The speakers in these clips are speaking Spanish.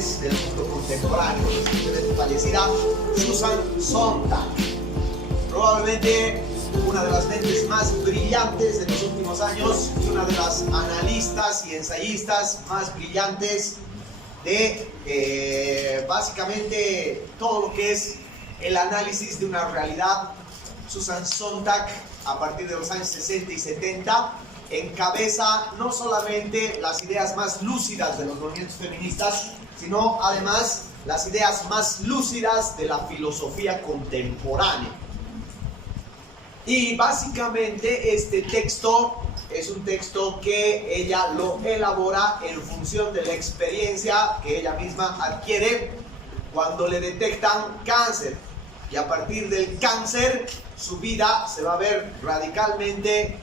mentes del mundo contemporáneo, recientemente fallecida Susan Sontag. Probablemente una de las mentes más brillantes de los últimos años y una de las analistas y ensayistas más brillantes de básicamente todo lo que es el análisis de una realidad. Susan Sontag, a partir de los años 60 y 70, encabeza no solamente las ideas más lúcidas de los movimientos feministas, sino además las ideas más lúcidas de la filosofía contemporánea. Y básicamente este texto es un texto que ella lo elabora en función de la experiencia que ella misma adquiere cuando le detectan cáncer. Y a partir del cáncer, su vida se va a ver radicalmente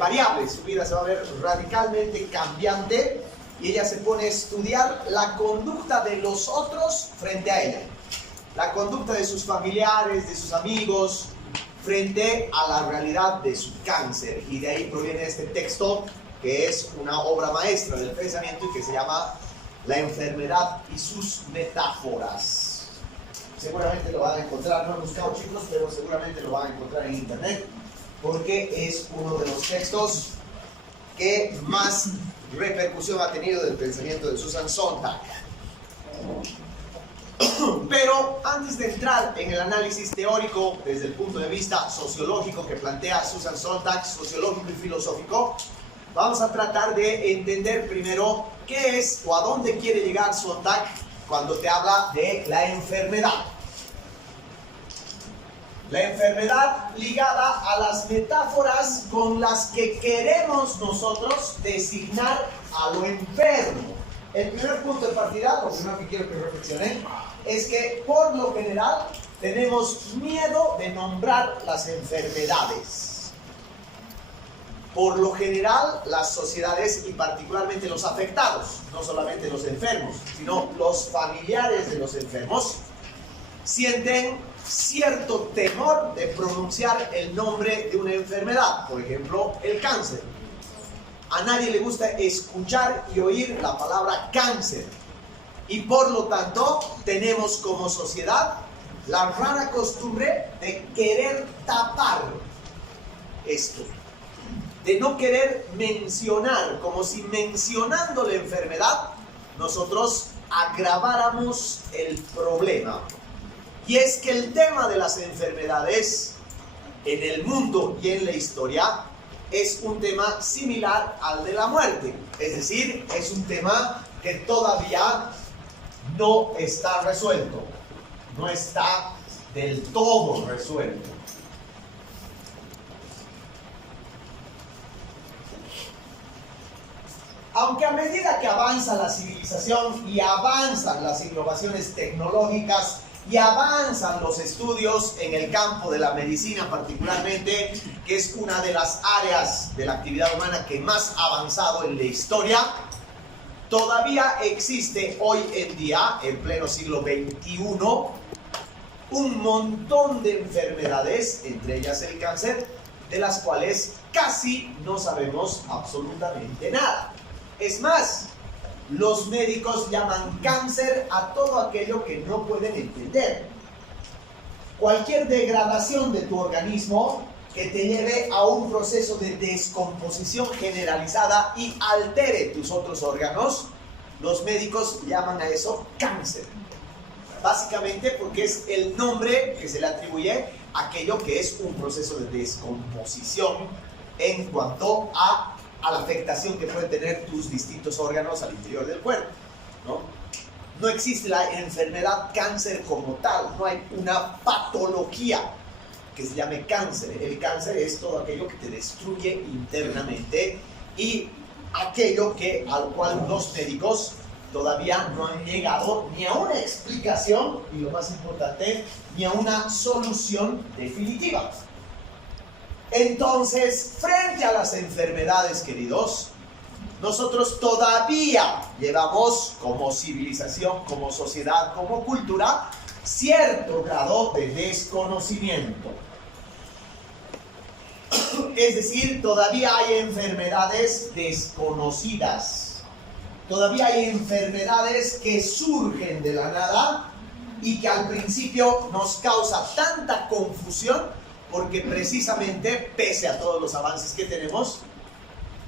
variable, su vida se va a ver radicalmente cambiante, y ella se pone a estudiar la conducta de los otros frente a ella, la conducta de sus familiares, de sus amigos, frente a la realidad de su cáncer. Y de ahí proviene este texto, que es una obra maestra del pensamiento y que se llama La enfermedad y sus metáforas. Seguramente lo van a encontrar, no he buscado, chicos, pero seguramente lo van a encontrar en internet, porque es uno de los textos que más repercusión ha tenido del pensamiento de Susan Sontag. Pero antes de entrar en el análisis teórico desde el punto de vista sociológico que plantea Susan Sontag, sociológico y filosófico, vamos a tratar de entender primero qué es o a dónde quiere llegar Sontag cuando te habla de la enfermedad. La enfermedad ligada a las metáforas con las que queremos nosotros designar a lo enfermo. El primer punto de partida, lo primero que quiero que reflexionen, es que por lo general tenemos miedo de nombrar las enfermedades. Por lo general, las sociedades y particularmente los afectados, no solamente los enfermos, sino los familiares de los enfermos, sienten cierto temor de pronunciar el nombre de una enfermedad, por ejemplo, el cáncer. A nadie le gusta escuchar y oír la palabra cáncer. Y por lo tanto, tenemos como sociedad la rara costumbre de querer tapar esto, de no querer mencionar, como si mencionando la enfermedad nosotros agraváramos el problema. Y es que el tema de las enfermedades en el mundo y en la historia es un tema similar al de la muerte. Es decir, es un tema que todavía no está resuelto, no está del todo resuelto. Aunque a medida que avanza la civilización y avanzan las innovaciones tecnológicas y avanzan los estudios en el campo de la medicina particularmente, que es una de las áreas de la actividad humana que más ha avanzado en la historia, todavía existe hoy en día, en pleno siglo XXI, un montón de enfermedades, entre ellas el cáncer, de las cuales casi no sabemos absolutamente nada. Es más, los médicos llaman cáncer a todo aquello que no pueden entender. Cualquier degradación de tu organismo que te lleve a un proceso de descomposición generalizada y altere tus otros órganos, los médicos llaman a eso cáncer. Básicamente porque es el nombre que se le atribuye a aquello que es un proceso de descomposición en cuanto a la afectación que pueden tener tus distintos órganos al interior del cuerpo, ¿no? No existe la enfermedad cáncer como tal, no hay una patología que se llame cáncer. El cáncer es todo aquello que te destruye internamente y aquello al cual los médicos todavía no han llegado ni a una explicación y, lo más importante, ni a una solución definitiva. Entonces, frente a las enfermedades, queridos, nosotros todavía llevamos como civilización, como sociedad, como cultura, cierto grado de desconocimiento. Es decir, todavía hay enfermedades desconocidas. Todavía hay enfermedades que surgen de la nada y que al principio nos causa tanta confusión porque precisamente, pese a todos los avances que tenemos,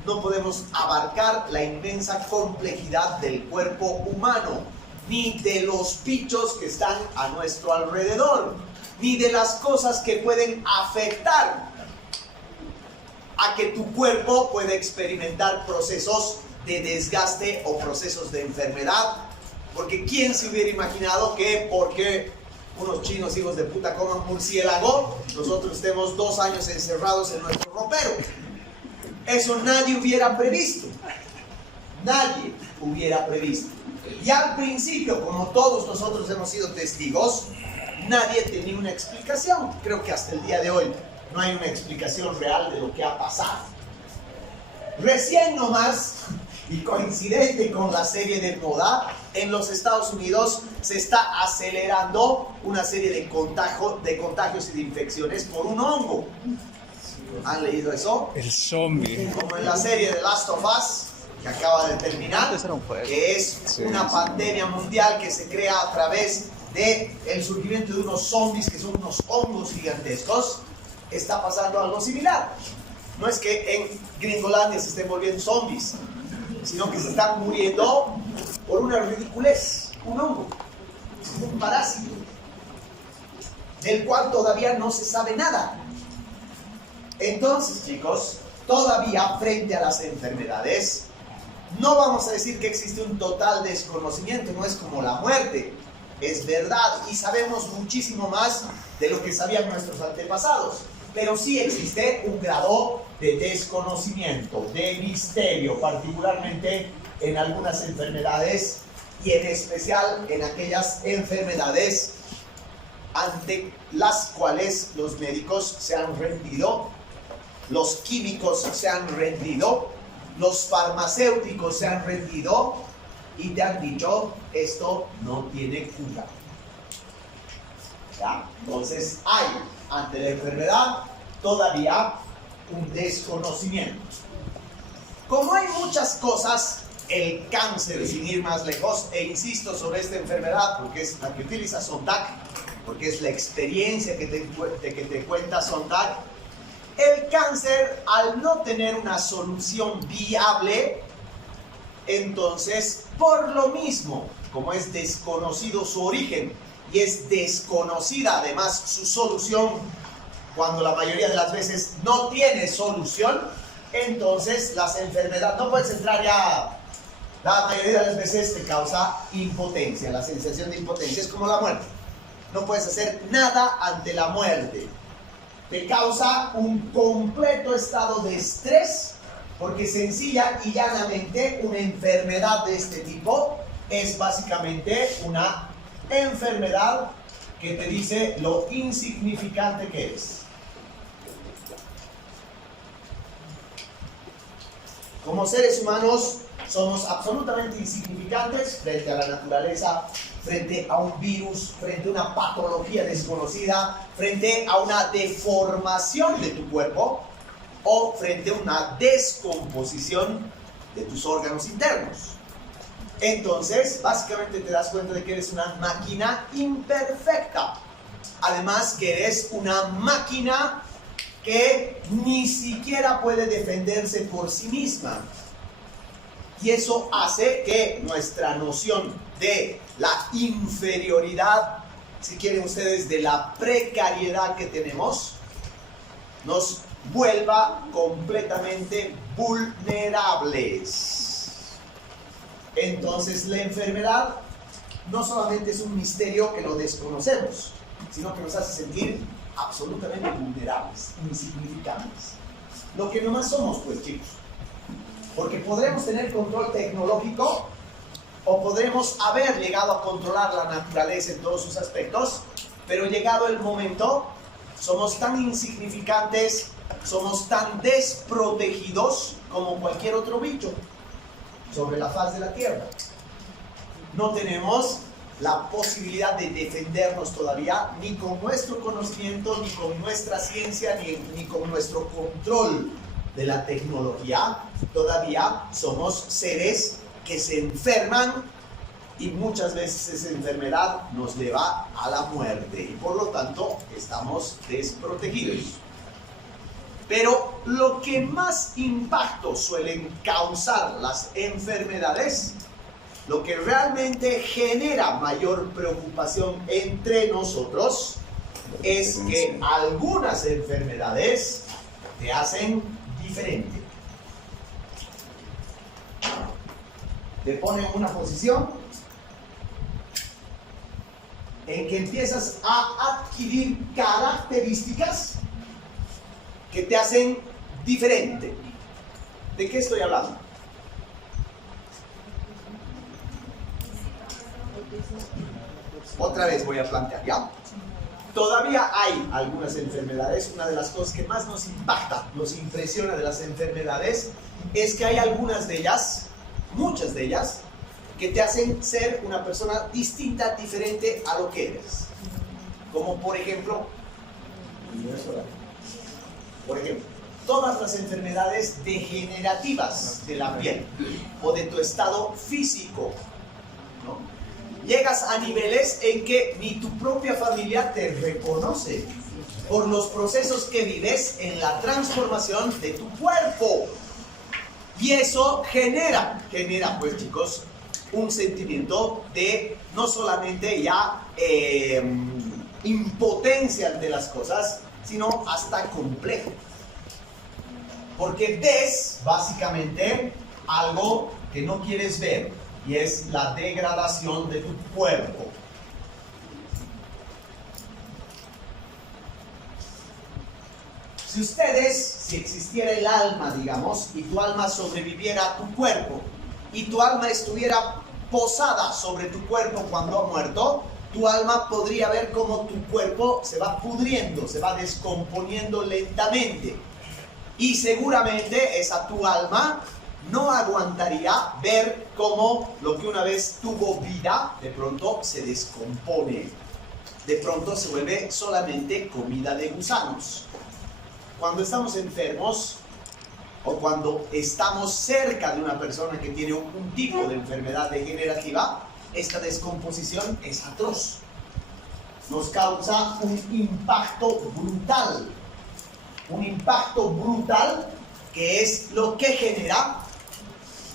no podemos abarcar la inmensa complejidad del cuerpo humano, ni de los bichos que están a nuestro alrededor, ni de las cosas que pueden afectar a que tu cuerpo pueda experimentar procesos de desgaste o procesos de enfermedad. Porque ¿quién se hubiera imaginado que porque unos chinos hijos de puta coman murciélago, nosotros estemos 2 años encerrados en nuestro ropero? Eso nadie hubiera previsto. Nadie hubiera previsto. Y al principio, como todos nosotros hemos sido testigos, nadie tenía una explicación. Creo que hasta el día de hoy no hay una explicación real de lo que ha pasado. Recién nomás, y coincidente con la serie de moda, en los Estados Unidos se está acelerando una serie de contagios y de infecciones por un hongo. ¿Han leído eso? El zombie. Como en la serie de Last of Us, que acaba de terminar, que es una pandemia mundial que se crea a través del surgimiento de unos zombies que son unos hongos gigantescos. Está pasando algo similar. No es que en Gringolandia se estén volviendo zombies, sino que se están muriendo por una ridiculez, un hongo, un parásito, del cual todavía no se sabe nada. Entonces, chicos, todavía frente a las enfermedades, no vamos a decir que existe un total desconocimiento, no es como la muerte, es verdad, y sabemos muchísimo más de lo que sabían nuestros antepasados, pero sí existe un grado de desconocimiento, de misterio, particularmente en algunas enfermedades y en especial en aquellas enfermedades ante las cuales los médicos se han rendido, los químicos se han rendido, los farmacéuticos se han rendido y te han dicho, esto no tiene cura. ¿Ya? Entonces hay ante la enfermedad todavía un desconocimiento. Como hay muchas cosas, el cáncer, sin ir más lejos, e insisto sobre esta enfermedad porque es la que utiliza Sontag, porque es la experiencia que te cuenta Sontag. El cáncer, al no tener una solución viable, entonces, por lo mismo, como es desconocido su origen y es desconocida además su solución, cuando la mayoría de las veces no tiene solución, entonces las enfermedades, no puedes entrar ya, la mayoría de las veces te causa impotencia, la sensación de impotencia es como la muerte, no puedes hacer nada ante la muerte, te causa un completo estado de estrés, porque sencilla y llanamente una enfermedad de este tipo es básicamente una enfermedad que te dice lo insignificante que eres. Como seres humanos somos absolutamente insignificantes frente a la naturaleza, frente a un virus, frente a una patología desconocida, frente a una deformación de tu cuerpo o frente a una descomposición de tus órganos internos. Entonces, básicamente te das cuenta de que eres una máquina imperfecta. Además que eres una máquina que ni siquiera puede defenderse por sí misma. Y eso hace que nuestra noción de la inferioridad, si quieren ustedes, de la precariedad que tenemos, nos vuelva completamente vulnerables. Entonces la enfermedad no solamente es un misterio que lo desconocemos, sino que nos hace sentir absolutamente vulnerables, insignificantes. Lo que nomás somos, pues, chicos. Porque podremos tener control tecnológico o podremos haber llegado a controlar la naturaleza en todos sus aspectos, pero llegado el momento, somos tan insignificantes, somos tan desprotegidos como cualquier otro bicho sobre la faz de la tierra. No tenemos la posibilidad de defendernos todavía, ni con nuestro conocimiento, ni con nuestra ciencia, ni con nuestro control de la tecnología. Todavía somos seres que se enferman y muchas veces esa enfermedad nos lleva a la muerte y por lo tanto estamos desprotegidos. Pero lo que más impacto suelen causar las enfermedades, lo que realmente genera mayor preocupación entre nosotros, es que algunas enfermedades te hacen diferente. Te ponen en una posición en que empiezas a adquirir características que te hacen diferente. ¿De qué estoy hablando? Otra vez voy a plantear, ¿ya? Todavía hay algunas enfermedades. Una de las cosas que más nos impacta, nos impresiona de las enfermedades, es que hay algunas de ellas, muchas de ellas, que te hacen ser una persona distinta, diferente a lo que eres. Como por ejemplo, todas las enfermedades degenerativas de la piel o de tu estado físico, ¿no? Llegas a niveles en que ni tu propia familia te reconoce por los procesos que vives en la transformación de tu cuerpo. Y eso genera pues chicos, un sentimiento de no solamente ya impotencia ante las cosas, sino hasta complejo. Porque ves básicamente algo que no quieres ver, y es la degradación de tu cuerpo. Si existiera el alma, digamos, y tu alma sobreviviera a tu cuerpo, y tu alma estuviera posada sobre tu cuerpo cuando ha muerto, tu alma podría ver cómo tu cuerpo se va pudriendo, se va descomponiendo lentamente. Y seguramente esa tu alma no aguantaría ver cómo lo que una vez tuvo vida, de pronto se descompone. De pronto se vuelve solamente comida de gusanos. Cuando estamos enfermos, o cuando estamos cerca de una persona que tiene un tipo de enfermedad degenerativa, esta descomposición es atroz. Nos causa un impacto brutal. Un impacto brutal que es lo que genera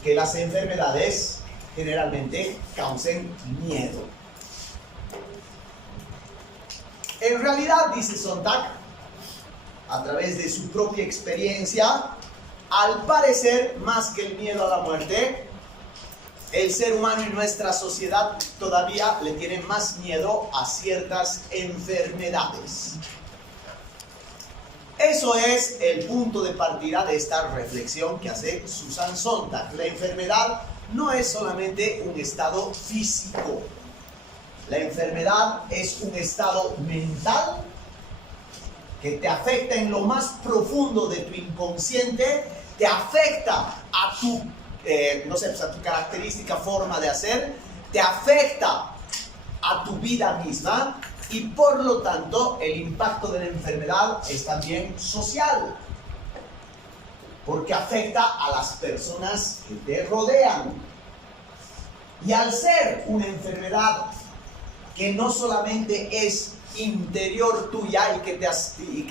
que las enfermedades generalmente causen miedo. En realidad, dice Sontag, a través de su propia experiencia, al parecer, más que el miedo a la muerte, el ser humano y nuestra sociedad todavía le tienen más miedo a ciertas enfermedades. Eso es el punto de partida de esta reflexión que hace Susan Sontag. La enfermedad no es solamente un estado físico. La enfermedad es un estado mental que te afecta en lo más profundo de tu inconsciente, te afecta a tu, a tu característica, forma de hacer, te afecta a tu vida misma. Y por lo tanto, el impacto de la enfermedad es también social, porque afecta a las personas que te rodean. Y al ser una enfermedad que no solamente es interior tuya y que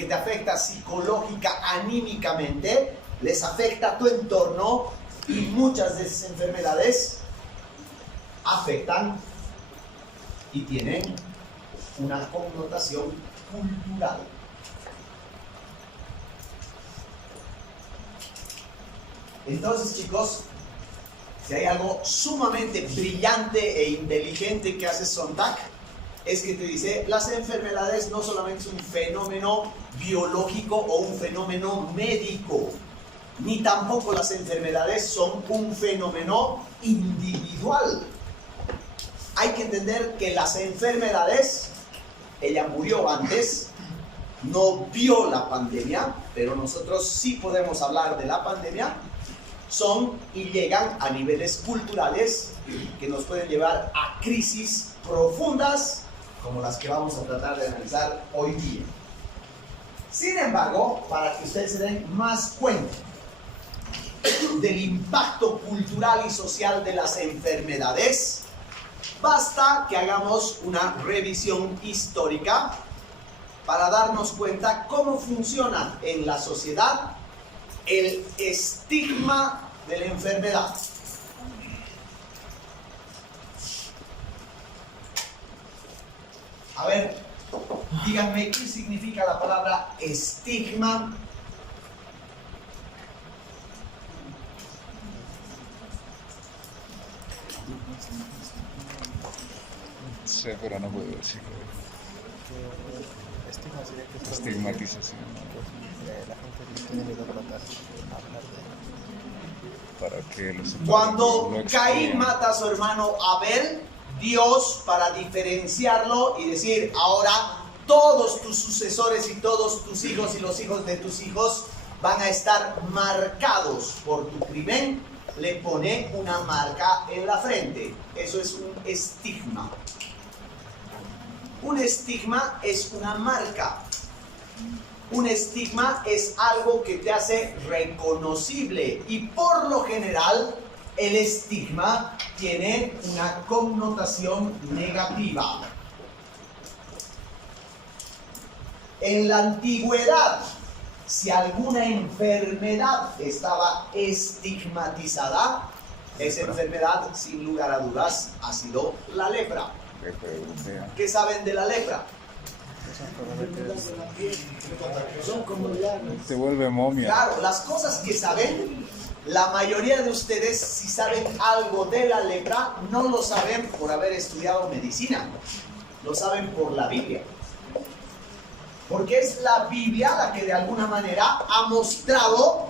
te afecta psicológica, anímicamente, les afecta a tu entorno, y muchas de esas enfermedades afectan y tienen una connotación cultural. Entonces, chicos, si hay algo sumamente brillante e inteligente que hace Sontag, es que te dice, las enfermedades no solamente son un fenómeno biológico o un fenómeno médico, ni tampoco las enfermedades son un fenómeno individual. Hay que entender que las enfermedades, ella murió antes, no vio la pandemia, pero nosotros sí podemos hablar de la pandemia, son y llegan a niveles culturales que nos pueden llevar a crisis profundas como las que vamos a tratar de analizar hoy día. Sin embargo, para que ustedes se den más cuenta, del impacto cultural y social de las enfermedades, basta que hagamos una revisión histórica para darnos cuenta cómo funciona en la sociedad el estigma de la enfermedad. A ver, díganme qué significa la palabra estigma. Sí, pero no puedo decirlo. Estigmatización. La gente tiene miedo a hablar de Para que los Cuando lo Caín excluyan. mata a su hermano Abel, Dios, para diferenciarlo y decir, ahora todos tus sucesores y todos tus hijos y los hijos de tus hijos van a estar marcados por tu crimen, le pone una marca en la frente. Eso es un estigma. Un estigma es una marca. Un estigma es algo que te hace reconocible y por lo general el estigma tiene una connotación negativa. En la antigüedad, si alguna enfermedad estaba estigmatizada, esa enfermedad, sin lugar a dudas, ha sido la lepra. Lepra europea. ¿Qué saben de la lepra? Se vuelve momia. Claro, las cosas que saben, la mayoría de ustedes, si saben algo de la lepra, no lo saben por haber estudiado medicina, lo saben por la Biblia. Porque es la Biblia la que de alguna manera ha mostrado,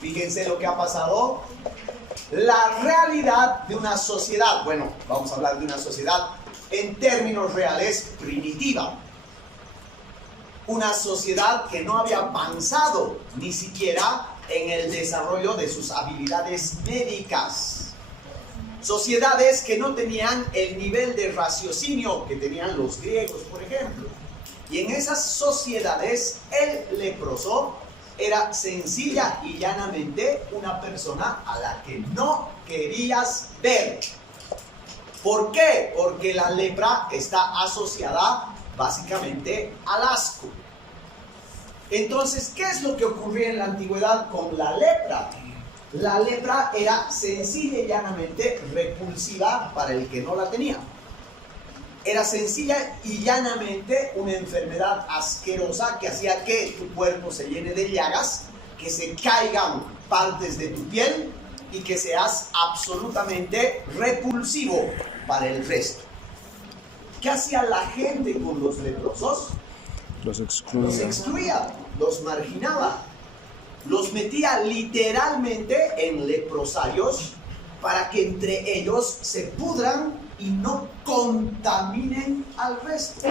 fíjense lo que ha pasado, la realidad de una sociedad. Bueno, vamos a hablar de una sociedad en términos reales primitiva. Una sociedad que no había avanzado ni siquiera en el desarrollo de sus habilidades médicas. Sociedades que no tenían el nivel de raciocinio que tenían los griegos, por ejemplo. Y en esas sociedades, el leproso era sencilla y llanamente una persona a la que no querías ver. ¿Por qué? Porque la lepra está asociada básicamente al asco. Entonces, ¿qué es lo que ocurría en la antigüedad con la lepra? La lepra era sencilla y llanamente repulsiva para el que no la tenía. Era sencilla y llanamente una enfermedad asquerosa que hacía que tu cuerpo se llene de llagas, que se caigan partes de tu piel y que seas absolutamente repulsivo para el resto. ¿Qué hacía la gente con los leprosos? Los excluye. Los excluía, los marginaba, los metía literalmente en leprosarios para que entre ellos se pudran y no contaminen al resto.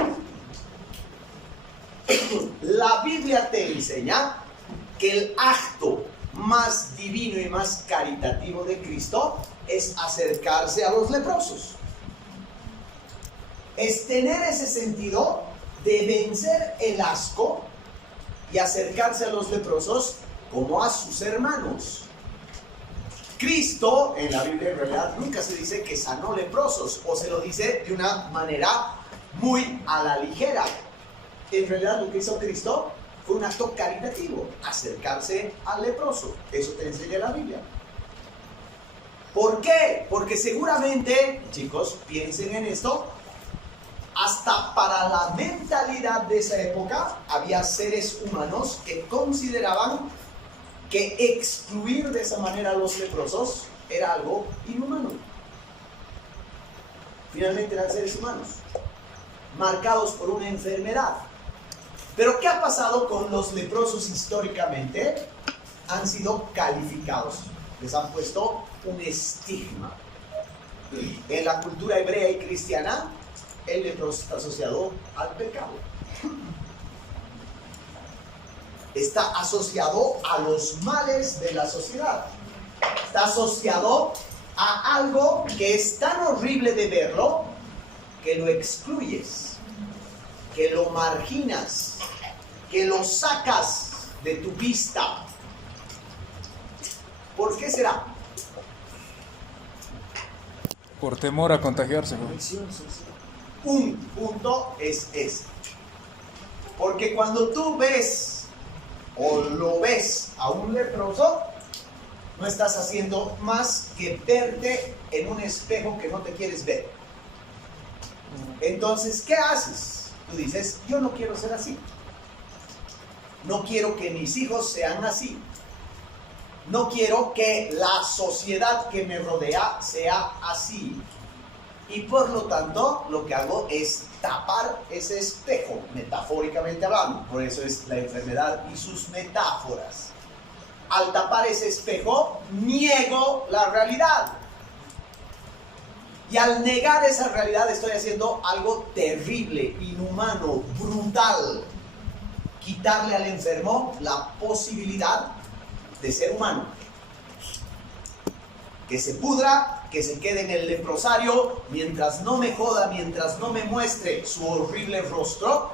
La Biblia te enseña que el acto más divino y más caritativo de Cristo es acercarse a los leprosos. Es tener ese sentido de vencer el asco y acercarse a los leprosos como a sus hermanos. Cristo, en la Biblia en realidad nunca se dice que sanó leprosos, o se lo dice de una manera muy a la ligera. En realidad lo que hizo Cristo fue un acto caritativo, acercarse al leproso. Eso te enseña la Biblia. ¿Por qué? Porque seguramente, chicos, piensen en esto, hasta para la mentalidad de esa época había seres humanos que consideraban que excluir de esa manera a los leprosos era algo inhumano. Finalmente eran seres humanos, marcados por una enfermedad. Pero ¿qué ha pasado con los leprosos históricamente? Han sido calificados, les han puesto un estigma. En la cultura hebrea y cristiana, el leproso está asociado al pecado. Está asociado a los males de la sociedad. Está asociado a algo que es tan horrible de verlo que lo excluyes, que lo marginas, que lo sacas de tu vista. ¿Por qué será? Por temor a contagiarse, güey. Un punto es ese. Porque cuando tú ves o lo ves a un leproso, no estás haciendo más que verte en un espejo que no te quieres ver. Entonces, ¿qué haces? Tú dices, yo no quiero ser así. No quiero que mis hijos sean así. No quiero que la sociedad que me rodea sea así. Y por lo tanto, lo que hago es tapar ese espejo, metafóricamente hablando. Por eso es la enfermedad y sus metáforas. Al tapar ese espejo, niego la realidad. Y al negar esa realidad estoy haciendo algo terrible, inhumano, brutal. Quitarle al enfermo la posibilidad de ser humano. Que se pudra, que se quede en el leprosario, mientras no me joda, mientras no me muestre su horrible rostro,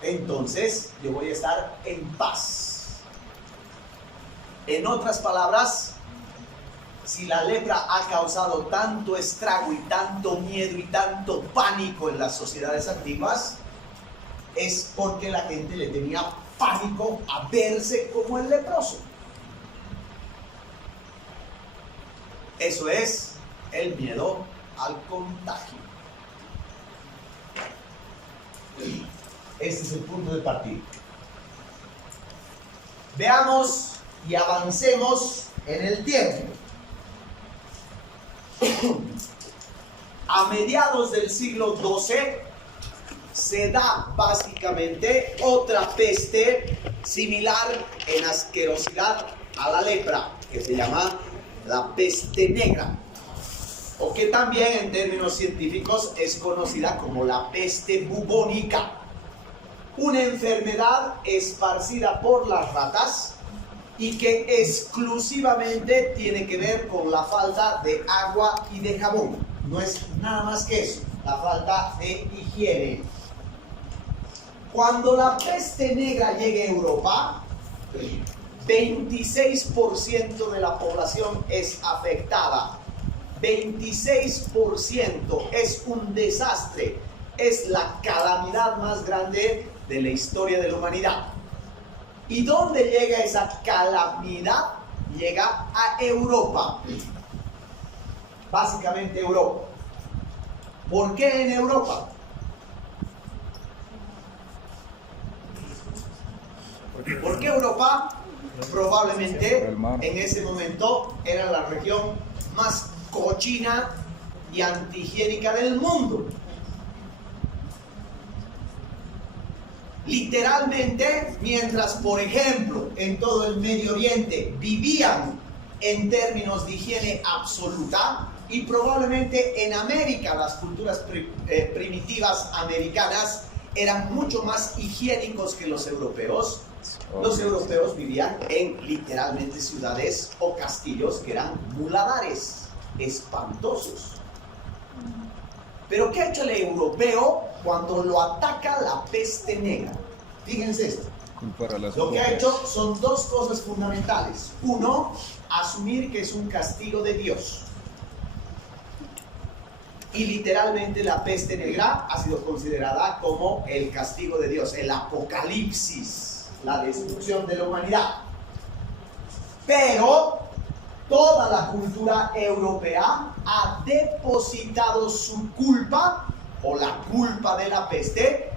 entonces yo voy a estar en paz. En otras palabras, si la lepra ha causado tanto estrago y tanto miedo y tanto pánico en las sociedades antiguas, es porque la gente le tenía pánico a verse como el leproso. Eso es el miedo al contagio. Este es el punto de partida. Veamos y avancemos en el tiempo. A mediados del siglo XII se da básicamente otra peste similar en asquerosidad a la lepra, que se llama la peste negra, o que también en términos científicos es conocida como la peste bubónica, una enfermedad esparcida por las ratas y que exclusivamente tiene que ver con la falta de agua y de jabón. No es nada más que eso, la falta de higiene. Cuando la peste negra llegue a Europa, 26% de la población es afectada. 26% es un desastre. Es la calamidad más grande de la historia de la humanidad. ¿Y dónde llega esa calamidad? Llega a Europa. Básicamente Europa. ¿Por qué en Europa? Porque Europa probablemente en ese momento era la región más cochina y antihigiénica del mundo. Literalmente, mientras por ejemplo en todo el Medio Oriente vivían en términos de higiene absoluta, y probablemente en América las culturas primitivas americanas eran mucho más higiénicos que los europeos. Los europeos vivían en literalmente ciudades o castillos que eran muladares, espantosos. Pero ¿qué ha hecho el europeo cuando lo ataca la peste negra? Fíjense esto. Lo que ha hecho son dos cosas fundamentales. Uno, asumir que es un castigo de Dios. Y literalmente la peste negra ha sido considerada como el castigo de Dios, el apocalipsis, la destrucción de la humanidad. Pero toda la cultura europea ha depositado su culpa o la culpa de la peste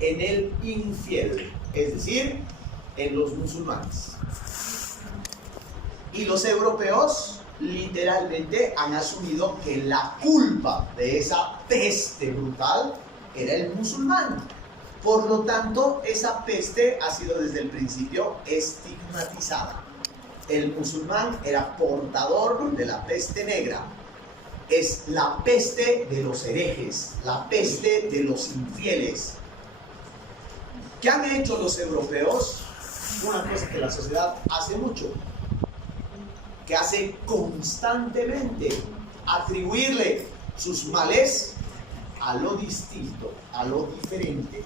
en el infiel, es decir, en los musulmanes. Y los europeos literalmente han asumido que la culpa de esa peste brutal era el musulmán. Por lo tanto, esa peste ha sido desde el principio estigmatizada. El musulmán era portador de la peste negra. Es la peste de los herejes, la peste de los infieles. ¿Qué han hecho los europeos? Una cosa que la sociedad hace mucho, que hace constantemente, atribuirle sus males a lo distinto, a lo diferente.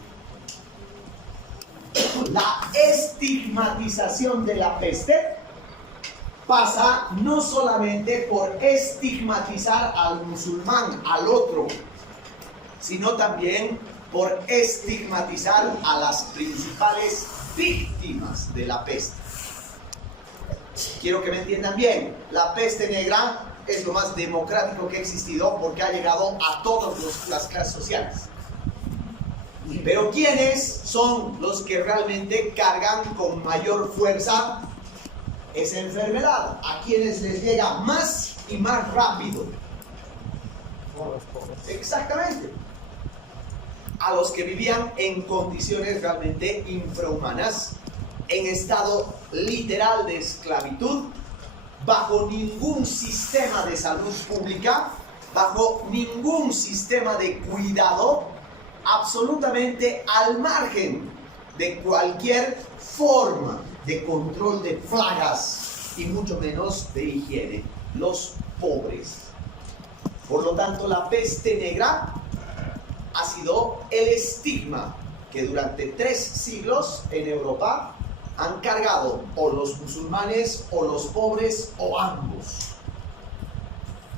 La estigmatización de la peste pasa no solamente por estigmatizar al musulmán, al otro, sino también por estigmatizar a las principales víctimas de la peste. Quiero que me entiendan bien, la peste negra es lo más democrático que ha existido porque ha llegado a todas las clases sociales. Pero ¿quiénes son los que realmente cargan con mayor fuerza esa enfermedad? ¿A quienes les llega más y más rápido? Exactamente. A los que vivían en condiciones realmente infrahumanas, en estado literal de esclavitud, bajo ningún sistema de salud pública, bajo ningún sistema de cuidado, absolutamente al margen de cualquier forma de control de plagas y mucho menos de higiene, los pobres. Por lo tanto, la peste negra ha sido el estigma que durante 3 siglos en Europa han cargado o los musulmanes o los pobres o ambos.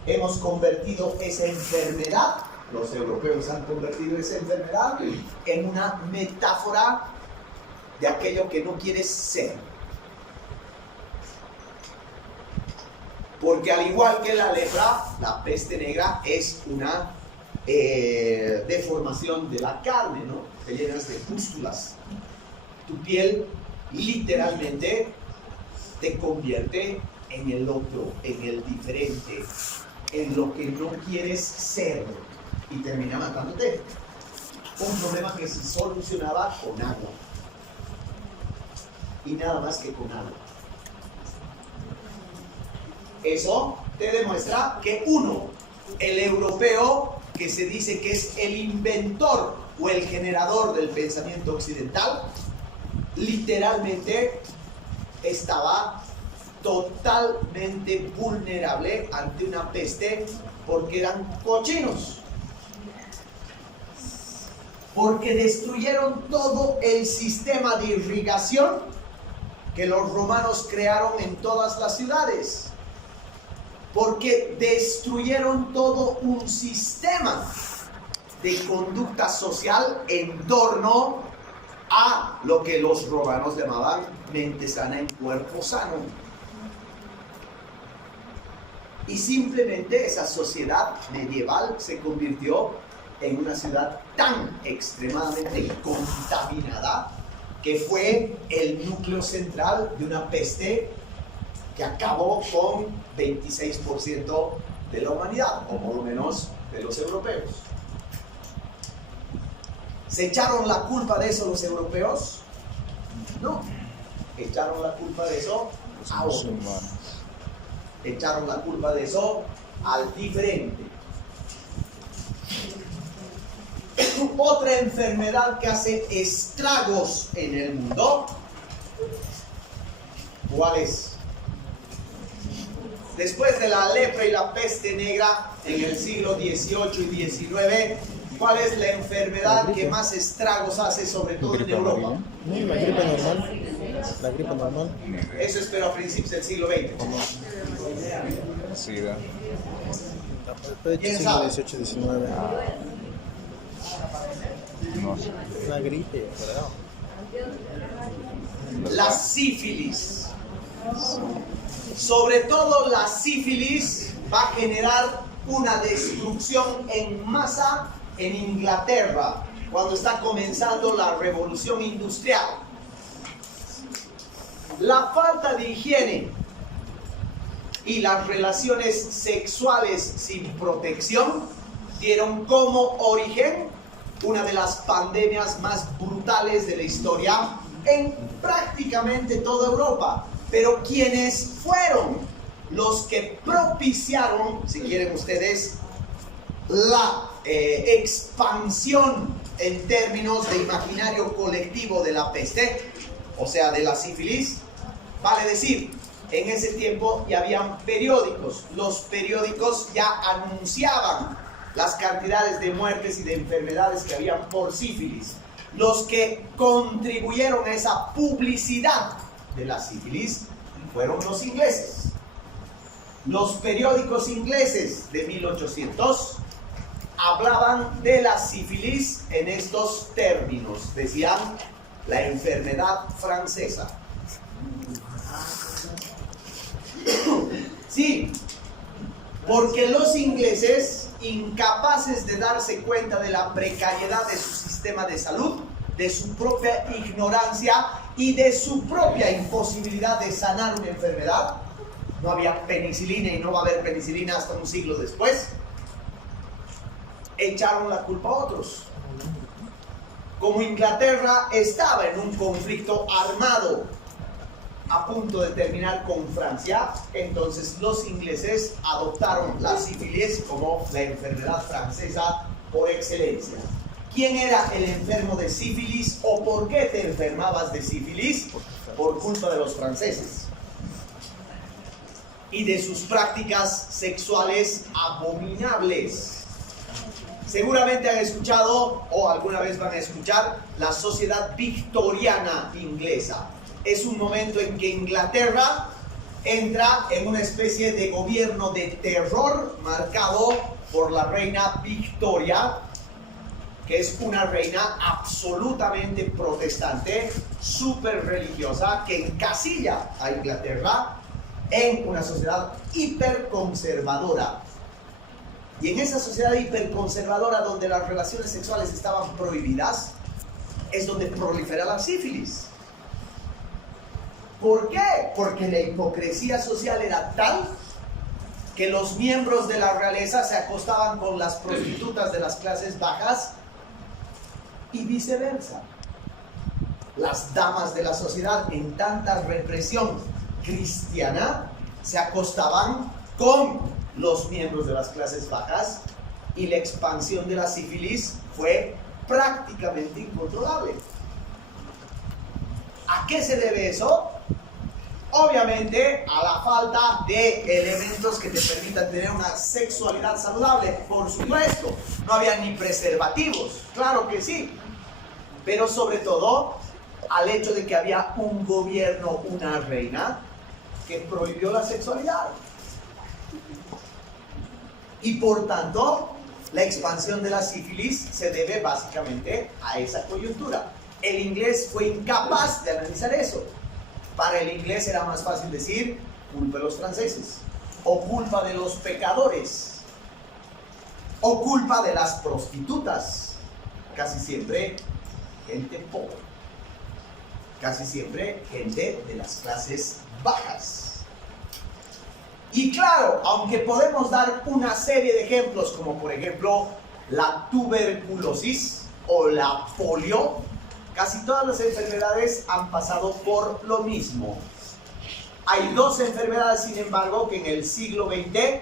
Hemos convertido esa enfermedad, los europeos han convertido esa enfermedad en una metáfora de aquello que no quieres ser. Porque al igual que la lepra, la peste negra es una deformación de la carne, ¿no? Te llenas de pústulas. Tu piel literalmente te convierte en el otro, en el diferente, en lo que no quieres ser y termina matándote. Un problema que se solucionaba con agua y nada más que con agua. Eso te demuestra que uno, el europeo que se dice que es el inventor o el generador del pensamiento occidental, literalmente estaba totalmente vulnerable ante una peste porque eran cochinos, porque destruyeron todo el sistema de irrigación que los romanos crearon en todas las ciudades, porque destruyeron todo un sistema de conducta social en torno a lo que los romanos llamaban mente sana en cuerpo sano. Y simplemente esa sociedad medieval se convirtió en una ciudad tan extremadamente contaminada que fue el núcleo central de una peste que acabó con 26% de la humanidad, o por lo menos de los europeos. ¿Se echaron la culpa de eso los europeos? No. Echaron la culpa de eso a otros. Echaron la culpa de eso al diferente. Otra enfermedad que hace estragos en el mundo, ¿cuál es? Después de la lepra y la peste negra en el siglo XVIII y XIX, ¿cuál es la enfermedad que más estragos hace, sobre todo en Europa? La gripe normal. La gripe normal. Eso es, pero a principios del siglo XX. SIDA. ¿Quién Siglo sabe? XVIII, XIX. No sé. La gripe, ¿verdad? La sífilis. Sobre todo la sífilis va a generar una destrucción en masa en Inglaterra cuando está comenzando la revolución industrial. La falta de higiene y las relaciones sexuales sin protección dieron como origen una de las pandemias más brutales de la historia en prácticamente toda Europa. Pero ¿quiénes fueron los que propiciaron, si quieren ustedes, la expansión en términos de imaginario colectivo de la peste, o sea, de la sífilis? Vale decir, en ese tiempo ya habían periódicos. Los periódicos ya anunciaban las cantidades de muertes y de enfermedades que habían por sífilis. Los que contribuyeron a esa publicidad de la sífilis fueron los ingleses. Los periódicos ingleses de 1800 hablaban de la sífilis en estos términos. Decían la enfermedad francesa. Sí, porque los ingleses, incapaces de darse cuenta de la precariedad de su sistema de salud, de su propia ignorancia y de su propia imposibilidad de sanar una enfermedad, no había penicilina y no va a haber penicilina hasta un siglo después, echaron la culpa a otros. Como Inglaterra estaba en un conflicto armado a punto de terminar con Francia, entonces los ingleses adoptaron la sífilis como la enfermedad francesa por excelencia. ¿Quién era el enfermo de sífilis o por qué te enfermabas de sífilis? Por culpa de los franceses y de sus prácticas sexuales abominables. Seguramente han escuchado o alguna vez van a escuchar la sociedad victoriana inglesa. Es un momento en que Inglaterra entra en una especie de gobierno de terror marcado por la reina Victoria, que es una reina absolutamente protestante, súper religiosa, que encasilla a Inglaterra en una sociedad hiperconservadora. Y en esa sociedad hiperconservadora donde las relaciones sexuales estaban prohibidas, es donde prolifera la sífilis. ¿Por qué? Porque la hipocresía social era tal que los miembros de la realeza se acostaban con las prostitutas de las clases bajas y viceversa. Las damas de la sociedad, en tanta represión cristiana, se acostaban con los miembros de las clases bajas y la expansión de la sífilis fue prácticamente incontrolable. ¿A qué se debe eso? Obviamente a la falta de elementos que te permitan tener una sexualidad saludable, por supuesto. No había ni preservativos, claro que sí. Pero sobre todo al hecho de que había un gobierno, una reina, que prohibió la sexualidad. Y por tanto, la expansión de la sífilis se debe básicamente a esa coyuntura. El inglés fue incapaz de analizar eso. Para el inglés era más fácil decir culpa de los franceses, o culpa de los pecadores, o culpa de las prostitutas. Casi siempre gente pobre, casi siempre gente de las clases bajas. Y claro, aunque podemos dar una serie de ejemplos, como por ejemplo la tuberculosis o la polio, casi todas las enfermedades han pasado por lo mismo. Hay dos enfermedades, sin embargo, que en el siglo XX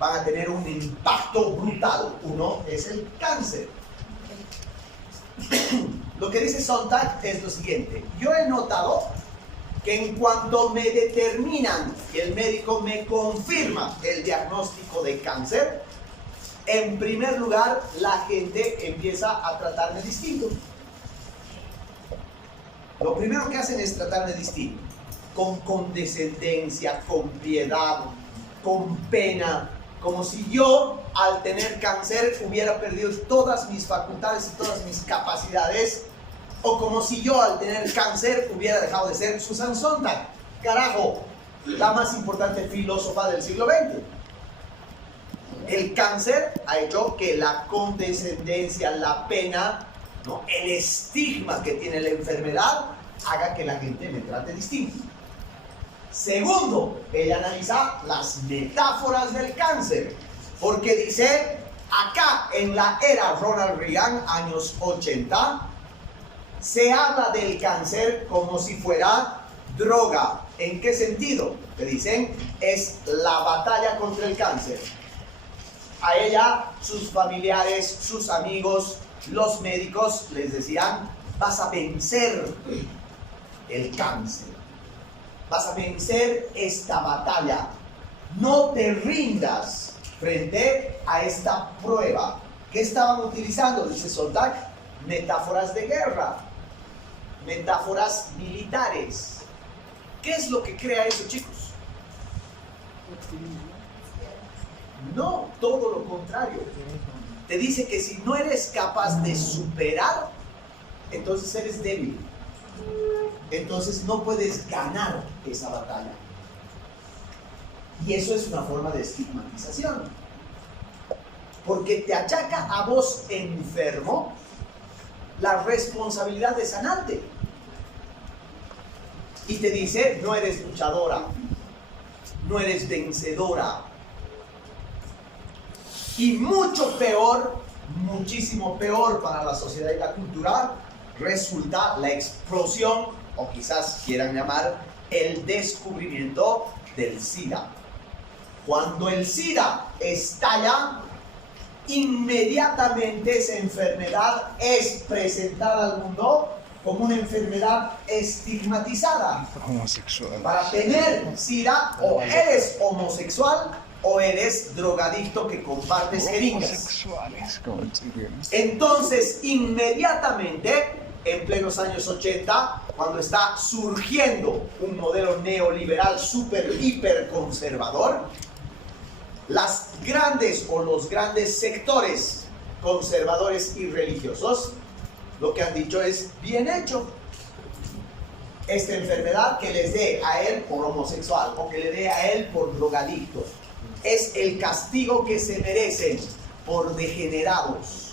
van a tener un impacto brutal. Uno es el cáncer. Lo que dice Sontag es lo siguiente: yo he notado que en cuanto me determinan y el médico me confirma el diagnóstico de cáncer, en primer lugar la gente empieza a tratarme distinto. Lo primero que hacen es tratarme distinto, con condescendencia, con piedad, con pena, como si yo al tener cáncer hubiera perdido todas mis facultades y todas mis capacidades, o como si yo al tener cáncer hubiera dejado de ser Susan Sontag, carajo, la más importante filósofa del siglo XX. El cáncer ha hecho que la condescendencia, la pena, ¿no?, el estigma que tiene la enfermedad haga que la gente me trate distinto. Segundo, ella analiza las metáforas del cáncer, porque dice, acá en la era Ronald Reagan, años 80, se habla del cáncer como si fuera droga. ¿En qué sentido? Que dicen, es la batalla contra el cáncer. A ella, sus familiares, sus amigos, los médicos les decían, vas a vencer el cáncer, vas a vencer esta batalla, no te rindas frente a esta prueba. ¿Qué estaban utilizando? Dice Sontag, metáforas de guerra, metáforas militares. ¿Qué es lo que crea eso, chicos? No, todo lo contrario. Te dice que si no eres capaz de superar, entonces eres débil. Entonces no puedes ganar esa batalla. Y eso es una forma de estigmatización. Porque te achaca a vos, enfermo, la responsabilidad de sanarte. Y te dice, no eres luchadora, no eres vencedora. Y mucho peor, muchísimo peor para la sociedad y la cultura, resulta la explosión, o quizás quieran llamar, el descubrimiento del SIDA. Cuando el SIDA estalla, inmediatamente esa enfermedad es presentada al mundo como una enfermedad estigmatizada. Homosexual. Para tener SIDA, o eres homosexual o eres drogadicto que compartes jeringas. Homosexuales, como chicos. Entonces, inmediatamente, en plenos años 80, cuando está surgiendo un modelo neoliberal súper, hiper conservador, las grandes o los grandes sectores conservadores y religiosos lo que han dicho es, bien hecho, esta enfermedad que les dé a él por homosexual o que le dé a él por drogadicto es el castigo que se merecen por degenerados.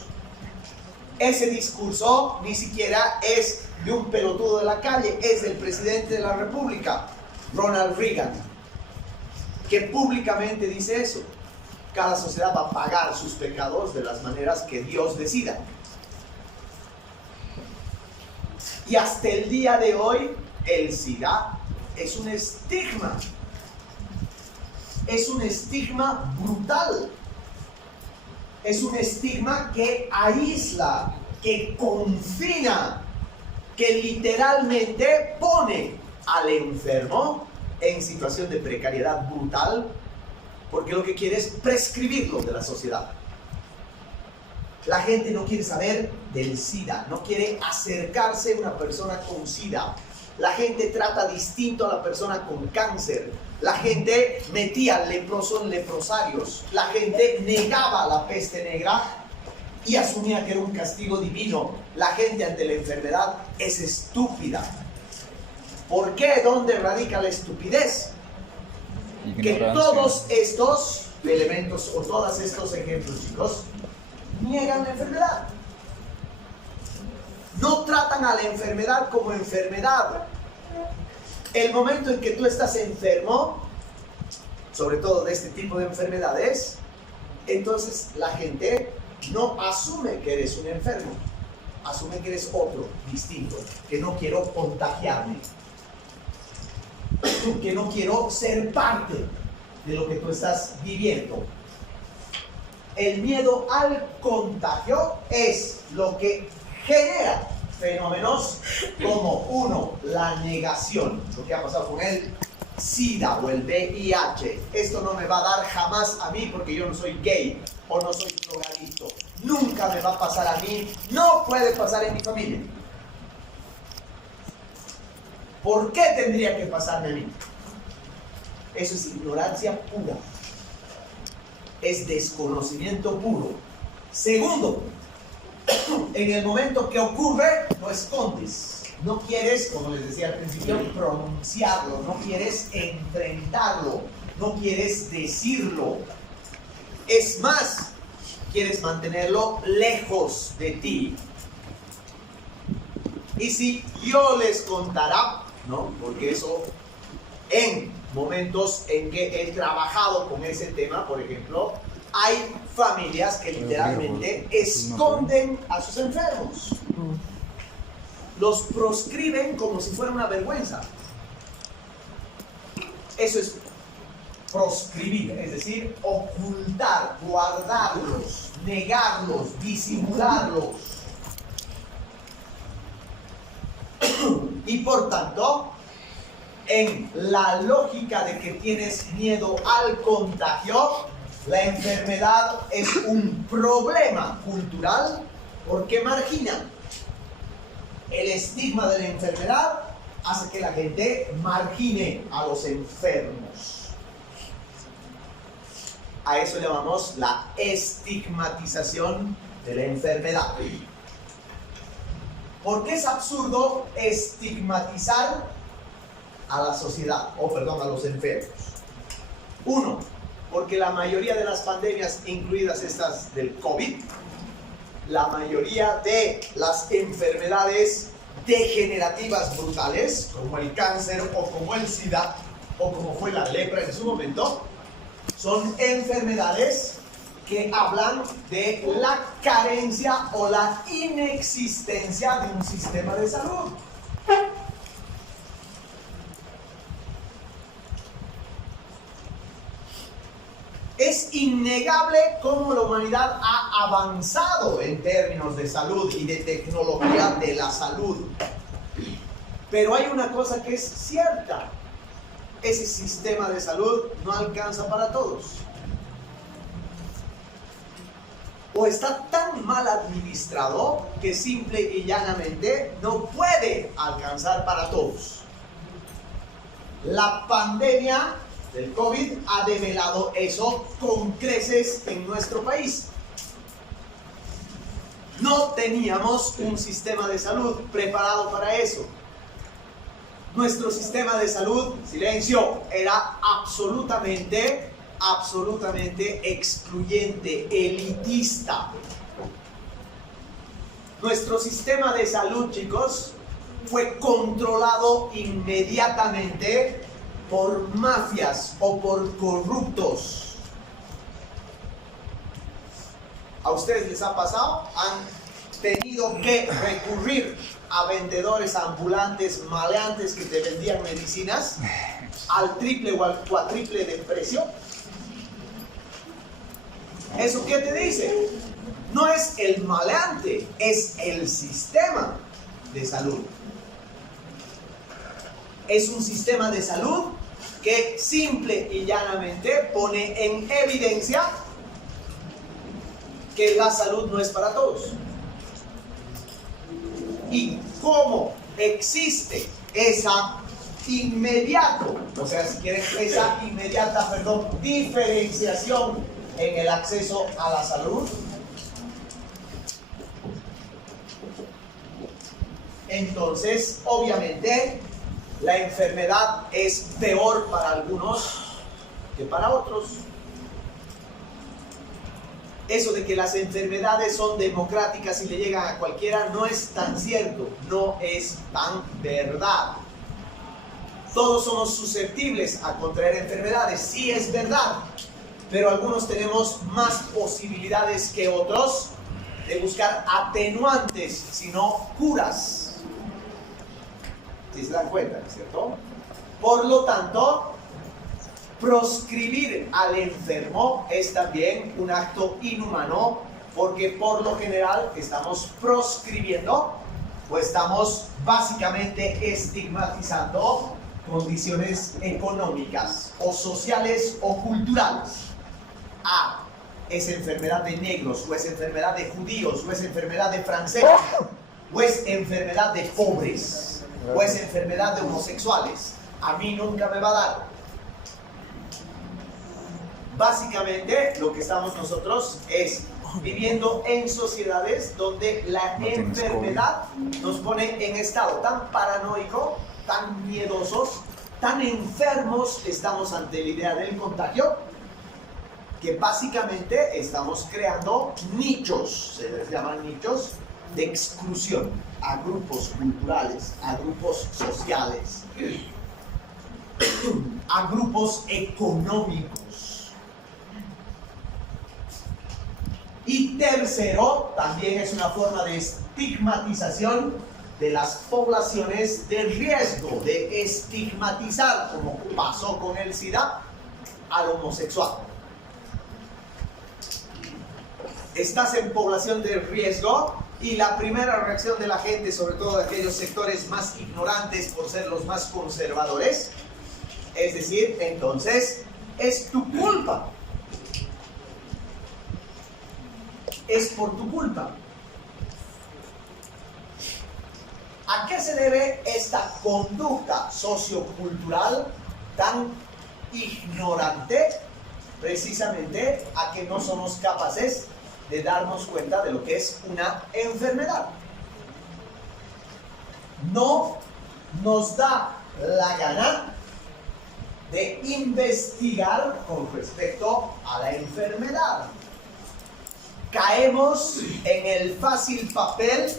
Ese discurso ni siquiera es de un pelotudo de la calle, es del presidente de la República, Ronald Reagan, que públicamente dice eso. Cada sociedad va a pagar sus pecados de las maneras que Dios decida. Y hasta el día de hoy, el SIDA es un estigma. Es un estigma brutal. Es un estigma que aísla, que confina, que literalmente pone al enfermo en situación de precariedad brutal, porque lo que quiere es prescribirlo de la sociedad. La gente no quiere saber del SIDA, no quiere acercarse a una persona con SIDA. La gente trata distinto a la persona con cáncer. La gente metía leprosos en leprosarios. La gente negaba la peste negra y asumía que era un castigo divino. La gente ante la enfermedad es estúpida. ¿Por qué? ¿Dónde radica la estupidez? Que todos estos elementos o todos estos ejemplos, chicos, niegan la enfermedad. No tratan a la enfermedad como enfermedad. El momento en que tú estás enfermo, sobre todo de este tipo de enfermedades, entonces la gente no asume que eres un enfermo, asume que eres otro, distinto, que no quiero contagiarme, que no quiero ser parte de lo que tú estás viviendo. El miedo al contagio es lo que genera fenómenos como, uno, la negación, lo que ha pasado con el SIDA o el VIH. Esto no me va a dar jamás a mí porque yo no soy gay o no soy drogadicto. Nunca me va a pasar a mí, no puede pasar en mi familia. ¿Por qué tendría que pasarme a mí? Eso es ignorancia pura. Es desconocimiento puro. Segundo, en el momento que ocurre, lo escondes. No quieres, como les decía al principio, pronunciarlo. No quieres enfrentarlo. No quieres decirlo. Es más, quieres mantenerlo lejos de ti. Y si yo les contara, ¿no? Porque eso, en momentos en que he trabajado con ese tema, por ejemplo, hay familias que literalmente esconden a sus enfermos. Los proscriben como si fuera una vergüenza. Eso es proscribir, es decir, ocultar, guardarlos, negarlos, disimularlos. Y por tanto, en la lógica de que tienes miedo al contagio, la enfermedad es un problema cultural porque margina. El estigma de la enfermedad hace que la gente margine a los enfermos. A eso llamamos la estigmatización de la enfermedad. ¿Por qué es absurdo estigmatizar a la sociedad, a los enfermos? Uno, porque la mayoría de las pandemias, incluidas estas del COVID, la mayoría de las enfermedades degenerativas brutales, como el cáncer o como el SIDA o como fue la lepra en su momento, son enfermedades que hablan de la carencia o la inexistencia de un sistema de salud. Es innegable cómo la humanidad ha avanzado en términos de salud y de tecnología de la salud. Pero hay una cosa que es cierta. Ese sistema de salud no alcanza para todos. O está tan mal administrado que simple y llanamente no puede alcanzar para todos. La pandemia del COVID ha develado eso con creces en nuestro país. No teníamos un sistema de salud preparado para eso. Nuestro sistema de salud, silencio, era absolutamente excluyente, elitista. Nuestro sistema de salud, chicos, fue controlado inmediatamente por mafias o por corruptos. ¿A ustedes les ha pasado? ¿Han tenido que recurrir a vendedores ambulantes, maleantes que te vendían medicinas al triple o al cuatriple de precio? ¿Eso qué te dice? No es el maleante, es el sistema de salud. Es un sistema de salud que simple y llanamente pone en evidencia que la salud no es para todos. Y cómo existe esa inmediata diferenciación en el acceso a la salud, entonces obviamente la enfermedad es peor para algunos que para otros. Eso de que las enfermedades son democráticas y le llegan a cualquiera no es tan cierto, no es tan verdad. Todos somos susceptibles a contraer enfermedades, sí es verdad, pero algunos tenemos más posibilidades que otros de buscar atenuantes, sino curas. ¿Sí se dan cuenta, cierto? Por lo tanto, proscribir al enfermo es también un acto inhumano, porque por lo general estamos proscribiendo o estamos básicamente estigmatizando condiciones económicas o sociales o culturales. Es enfermedad de negros, o es enfermedad de judíos, o es enfermedad de franceses, o es enfermedad de pobres, o es enfermedad de homosexuales. A mí nunca me va a dar. Básicamente lo que estamos nosotros es viviendo en sociedades donde la enfermedad nos pone en estado tan paranoico, tan miedosos, tan enfermos estamos ante la idea del contagio, que básicamente estamos creando nichos, se les llaman nichos, de exclusión a grupos culturales, a grupos sociales, a grupos económicos. Y tercero, también es una forma de estigmatización de las poblaciones de riesgo, de estigmatizar, como pasó con el SIDA, al homosexual. Estás en población de riesgo y la primera reacción de la gente, sobre todo de aquellos sectores más ignorantes por ser los más conservadores, es decir, entonces, es tu culpa. Es por tu culpa. ¿A qué se debe esta conducta sociocultural tan ignorante precisamente a que no somos capaces de darnos cuenta de lo que es una enfermedad. No nos da la gana de investigar con respecto a la enfermedad. Caemos en el fácil papel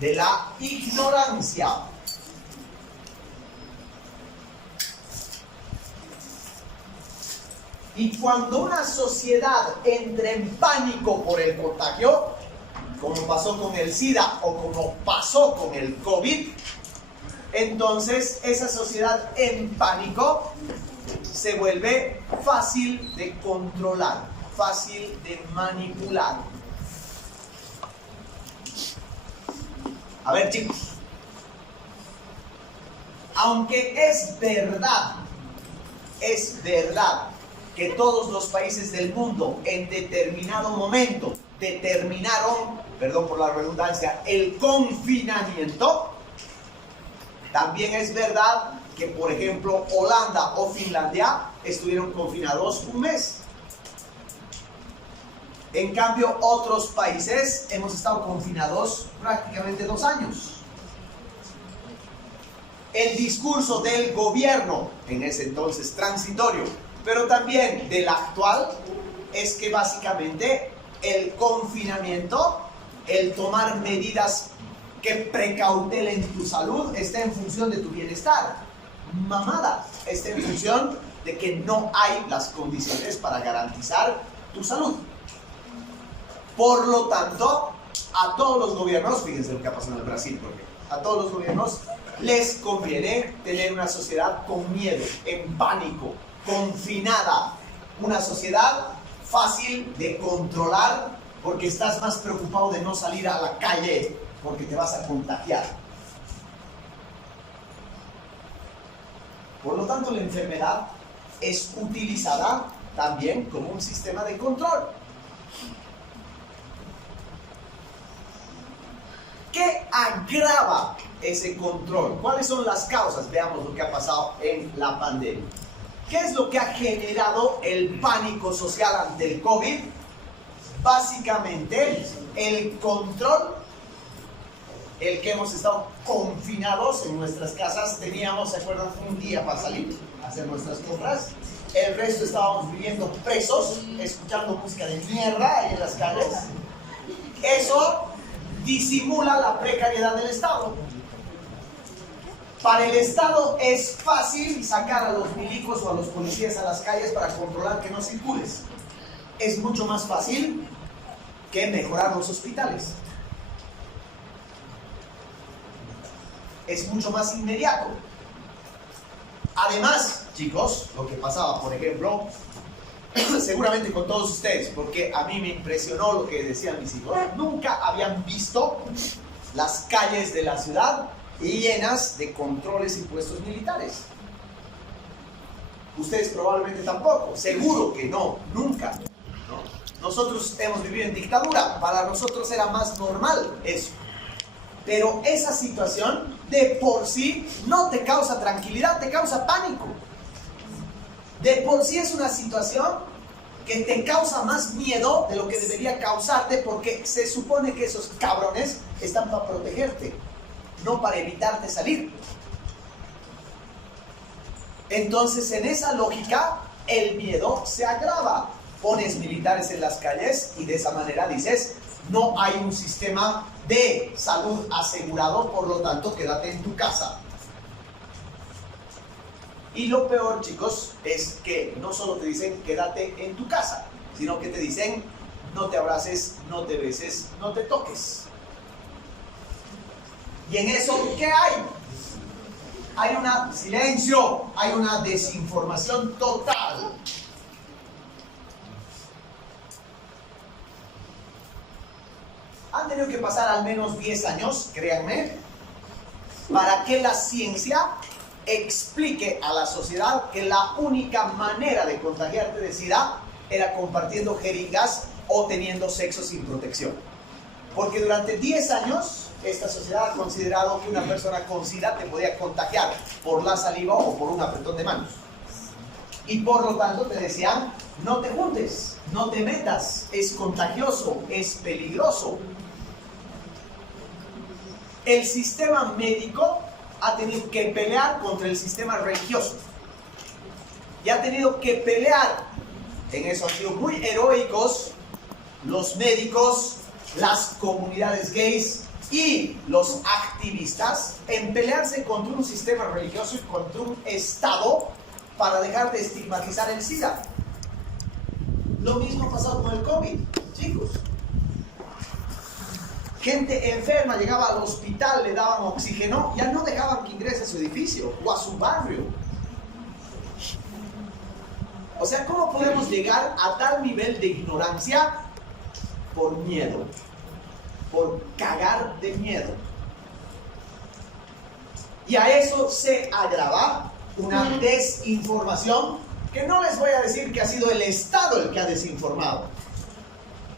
de la ignorancia. Y cuando una sociedad entra en pánico por el contagio, como pasó con el SIDA o como pasó con el COVID, entonces esa sociedad en pánico se vuelve fácil de controlar, fácil de manipular. A ver, chicos, aunque es verdad que todos los países del mundo en determinado momento determinaron, perdón por la redundancia, el confinamiento, también es verdad que, por ejemplo, Holanda o Finlandia estuvieron confinados un mes. En cambio, otros países hemos estado confinados prácticamente 2 años. El discurso del gobierno, en ese entonces transitorio, pero también del actual, es que básicamente el confinamiento, el tomar medidas que precautelen tu salud, está en función de tu bienestar. Mamada, está en función de que no hay las condiciones para garantizar tu salud. Por lo tanto, a todos los gobiernos, fíjense lo que ha pasado en el Brasil, porque a todos los gobiernos les conviene tener una sociedad con miedo, en pánico, confinada, una sociedad fácil de controlar, porque estás más preocupado de no salir a la calle porque te vas a contagiar. Por lo tanto, la enfermedad es utilizada también como un sistema de control. ¿Qué agrava ese control? ¿Cuáles son las causas? Veamos lo que ha pasado en la pandemia. ¿Qué es lo que ha generado el pánico social ante el COVID? Básicamente, el control, el que hemos estado confinados en nuestras casas. Teníamos, ¿se acuerdan? Un día para salir a hacer nuestras compras. El resto estábamos viviendo presos, escuchando música de mierda ahí en las calles. Eso disimula la precariedad del Estado. Para el Estado es fácil sacar a los milicos o a los policías a las calles para controlar que no circules. Es mucho más fácil que mejorar los hospitales. Es mucho más inmediato. Además, chicos, lo que pasaba, por ejemplo, seguramente con todos ustedes, porque a mí me impresionó lo que decían mis hijos, nunca habían visto las calles de la ciudad llenas de controles y puestos militares. Ustedes probablemente tampoco, seguro que no, nunca. ¿No? Nosotros hemos vivido en dictadura, para nosotros era más normal eso. Pero esa situación de por sí no te causa tranquilidad, te causa pánico. De por sí es una situación que te causa más miedo de lo que debería causarte, porque se supone que esos cabrones están para protegerte, no para evitarte salir. Entonces, en esa lógica, el miedo se agrava. Pones militares en las calles y de esa manera dices, no hay un sistema de salud asegurado, por lo tanto, quédate en tu casa. Y lo peor, chicos, es que no solo te dicen quédate en tu casa, sino que te dicen no te abraces, no te beses, no te toques. ¿Y en eso qué hay? Hay un silencio, hay una desinformación total. Han tenido que pasar al menos 10 años, créanme, para que la ciencia explique a la sociedad que la única manera de contagiarte de SIDA era compartiendo jeringas o teniendo sexo sin protección. Porque durante 10 años esta sociedad ha considerado que una persona con SIDA te podía contagiar por la saliva o por un apretón de manos. Y por lo tanto te decían, no te juntes, no te metas, es contagioso, es peligroso. El sistema médico ha tenido que pelear contra el sistema religioso. Y ha tenido que pelear. En eso han sido muy heroicos los médicos, las comunidades gays y los activistas en pelearse contra un sistema religioso y contra un Estado para dejar de estigmatizar el SIDA. Lo mismo ha pasado con el COVID, chicos. Gente enferma llegaba al hospital, le daban oxígeno, ya no dejaban que ingrese a su edificio o a su barrio. O sea, ¿cómo podemos llegar a tal nivel de ignorancia? Por miedo, por cagar de miedo. Y a eso se agrava una desinformación que no les voy a decir que ha sido el Estado el que ha desinformado.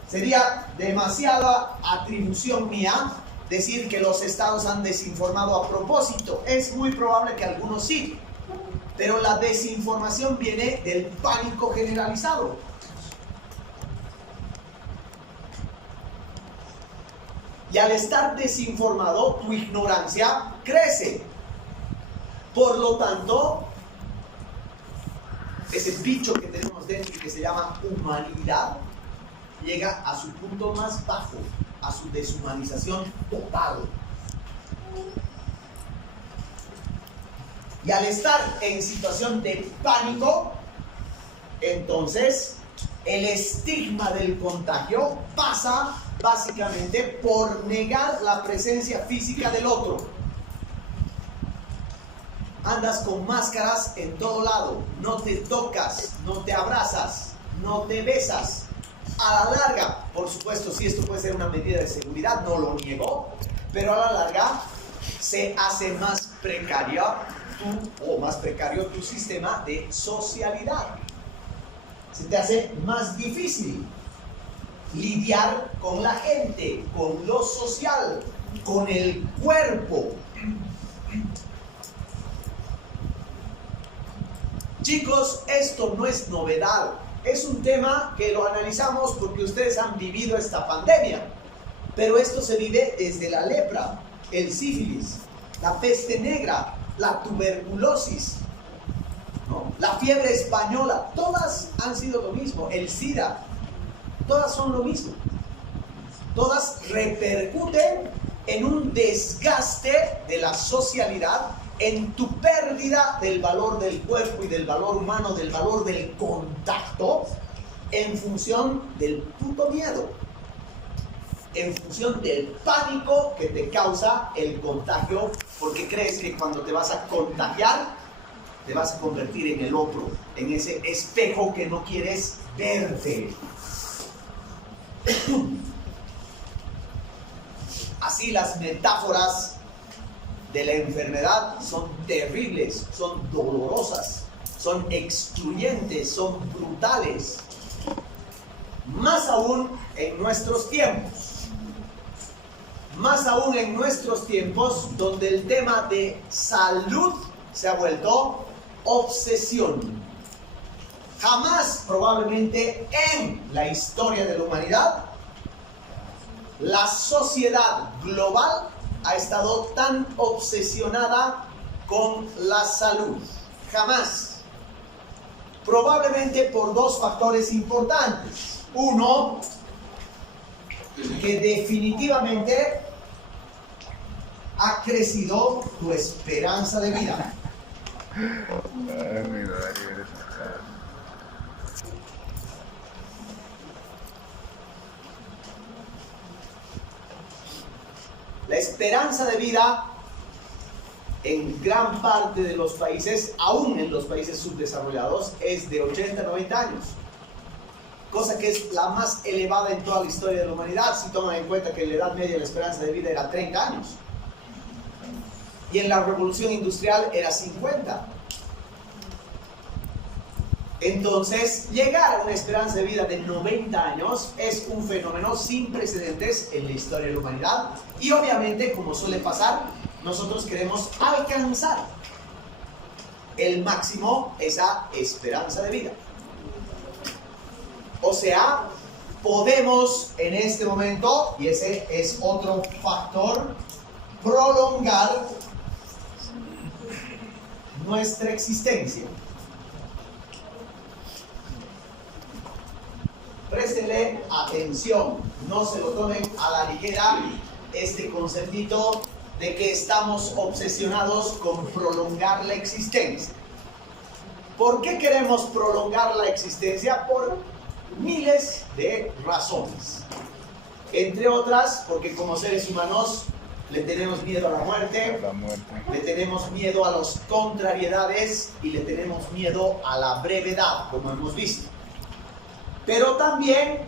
Sería demasiada atribución mía decir que los estados han desinformado a propósito. Es muy probable que algunos sí, pero la desinformación viene del pánico generalizado. Y al estar desinformado, tu ignorancia crece. Por lo tanto, ese bicho que tenemos dentro y que se llama humanidad llega a su punto más bajo, a su deshumanización total. Y al estar en situación de pánico, entonces el estigma del contagio pasa básicamente por negar la presencia física del otro. Andas con máscaras en todo lado, no te tocas, no te abrazas, no te besas. A la larga, por supuesto, si esto puede ser una medida de seguridad, no lo niego, pero a la larga se hace más precario tu sistema de socialidad. Se te hace más difícil lidiar con la gente, con lo social, con el cuerpo. Chicos, esto no es novedad. Es un tema que lo analizamos porque ustedes han vivido esta pandemia. Pero esto se vive desde la lepra, el sífilis, la peste negra, la tuberculosis, ¿no? La fiebre española. Todas han sido lo mismo. El SIDA. Todas son lo mismo. Todas repercuten en un desgaste de la socialidad, en tu pérdida del valor del cuerpo y del valor humano, del valor del contacto, en función del puto miedo, en función del pánico que te causa el contagio, porque crees que cuando te vas a contagiar, te vas a convertir en el otro, en ese espejo que no quieres verte. Así las metáforas de la enfermedad son terribles, son dolorosas, son excluyentes, son brutales. Más aún en nuestros tiempos. Más aún en nuestros tiempos donde el tema de salud se ha vuelto obsesión. Jamás probablemente en la historia de la humanidad la sociedad global ha estado tan obsesionada con la salud. Jamás. Probablemente por dos factores importantes. Uno, que definitivamente ha crecido tu esperanza de vida. La esperanza de vida en gran parte de los países, aún en los países subdesarrollados, es de 80 a 90 años. Cosa que es la más elevada en toda la historia de la humanidad, si toman en cuenta que en la Edad Media la esperanza de vida era 30 años. Y en la Revolución Industrial era 50. Entonces, llegar a una esperanza de vida de 90 años es un fenómeno sin precedentes en la historia de la humanidad. Y obviamente, como suele pasar, nosotros queremos alcanzar el máximo, esa esperanza de vida. O sea, podemos en este momento, y ese es otro factor, prolongar nuestra existencia. Préstenle atención, no se lo tomen a la ligera este conceptito de que estamos obsesionados con prolongar la existencia. ¿Por qué queremos prolongar la existencia? Por miles de razones. Entre otras, porque como seres humanos le tenemos miedo a la muerte, le tenemos miedo a las contrariedades y le tenemos miedo a la brevedad, como hemos visto. Pero también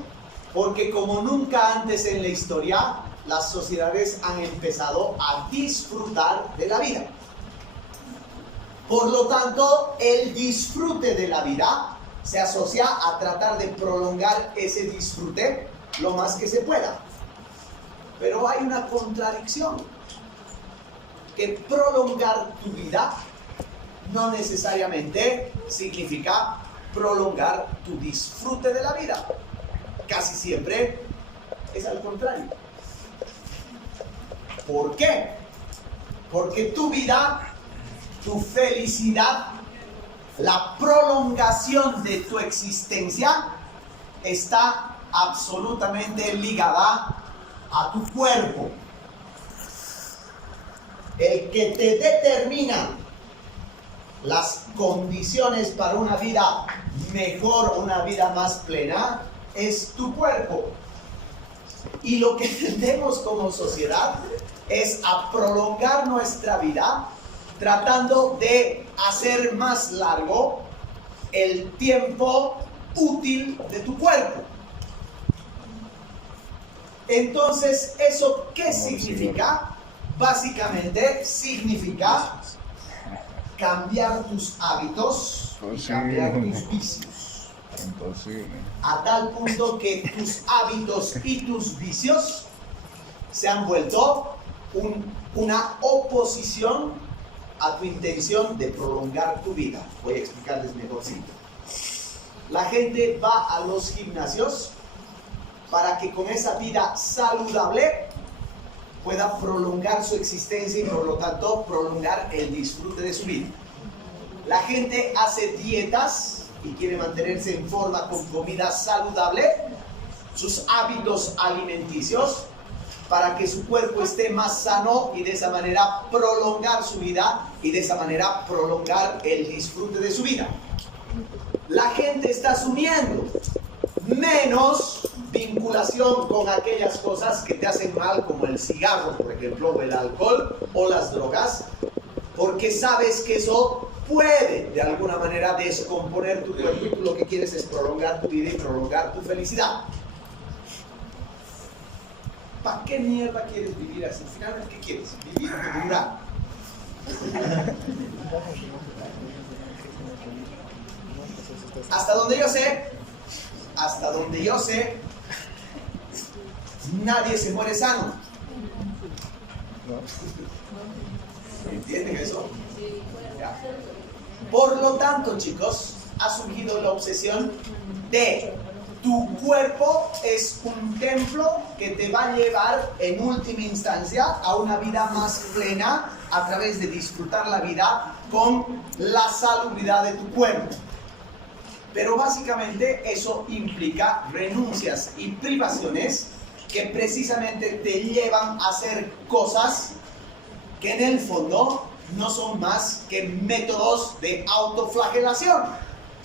porque como nunca antes en la historia, las sociedades han empezado a disfrutar de la vida. Por lo tanto, el disfrute de la vida se asocia a tratar de prolongar ese disfrute lo más que se pueda. Pero hay una contradicción, que prolongar tu vida no necesariamente significa prolongar tu disfrute de la vida. Casi siempre es al contrario. ¿Por qué? Porque tu vida, tu felicidad, la prolongación de tu existencia está absolutamente ligada a tu cuerpo. El que te determina las condiciones para una vida mejor, una vida más plena, es tu cuerpo. Y lo que tendemos como sociedad es a prolongar nuestra vida tratando de hacer más largo el tiempo útil de tu cuerpo. Entonces, ¿eso qué significa? Básicamente significa cambiar tus hábitos y cambiar tus vicios. Imposible. A tal punto que tus hábitos y tus vicios se han vuelto una oposición a tu intención de prolongar tu vida. Voy a explicarles mejorcito. La gente va a los gimnasios para que con esa vida saludable pueda prolongar su existencia y por lo tanto prolongar el disfrute de su vida. La gente hace dietas y quiere mantenerse en forma con comida saludable, sus hábitos alimenticios, para que su cuerpo esté más sano y de esa manera prolongar su vida y de esa manera prolongar el disfrute de su vida. La gente está asumiendo menos vinculación con aquellas cosas que te hacen mal, como el cigarro, por ejemplo, o el alcohol o las drogas, porque sabes que eso puede de alguna manera descomponer tu cuerpo y tú lo que quieres es prolongar tu vida y prolongar tu felicidad. ¿Para qué mierda quieres vivir así? Finalmente, ¿qué quieres? Vivir o durar. Hasta donde yo sé, nadie se muere sano. ¿Entienden eso? Ya. Por lo tanto, chicos, ha surgido la obsesión de tu cuerpo es un templo que te va a llevar en última instancia a una vida más plena a través de disfrutar la vida con la salubridad de tu cuerpo. Pero básicamente eso implica renuncias y privaciones que precisamente te llevan a hacer cosas que en el fondo no son más que métodos de autoflagelación.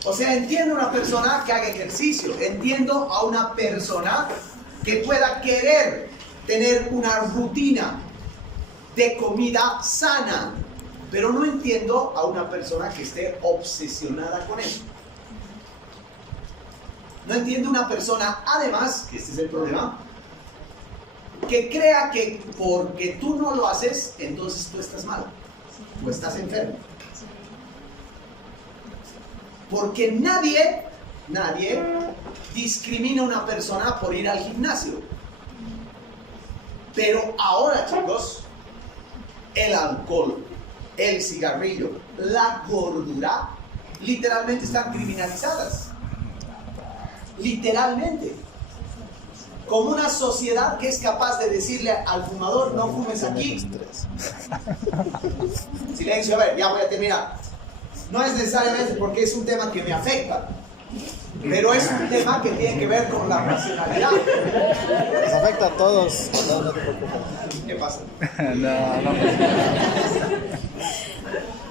O sea, entiendo a una persona que haga ejercicio, entiendo a una persona que pueda querer tener una rutina de comida sana, pero no entiendo a una persona que esté obsesionada con eso. No entiendo una persona, además, que este es el problema, que crea que porque tú no lo haces, entonces tú estás mal, o estás enfermo. Porque nadie discrimina a una persona por ir al gimnasio. Pero ahora, chicos, el alcohol, el cigarrillo, la gordura, literalmente están criminalizadas. literalmente. Como una sociedad que es capaz de decirle al fumador, no fumes aquí. Silencio, a ver, ya voy a terminar. No es necesariamente porque es un tema que me afecta, pero es un tema que tiene que ver con la racionalidad. Nos afecta a todos. No te preocupes. ¿Qué pasa? No.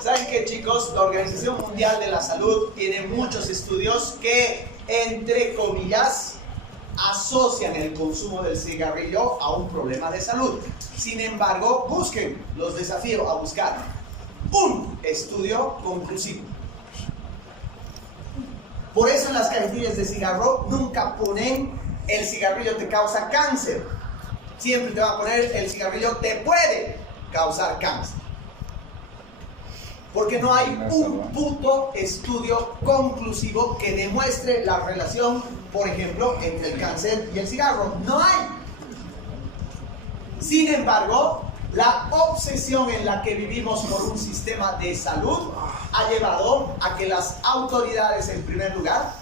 ¿Saben qué, chicos? La Organización Mundial de la Salud tiene muchos estudios que, entre comillas, asocian el consumo del cigarrillo a un problema de salud. Sin embargo, busquen, los desafío a buscar un estudio conclusivo. Por eso en las cajetillas de cigarro nunca ponen el cigarrillo te causa cáncer. Siempre te va a poner el cigarrillo te puede causar cáncer. Porque no hay un puto estudio conclusivo que demuestre la relación, por ejemplo, entre el cáncer y el cigarro. No hay. Sin embargo, la obsesión en la que vivimos por un sistema de salud ha llevado a que las autoridades, en primer lugar,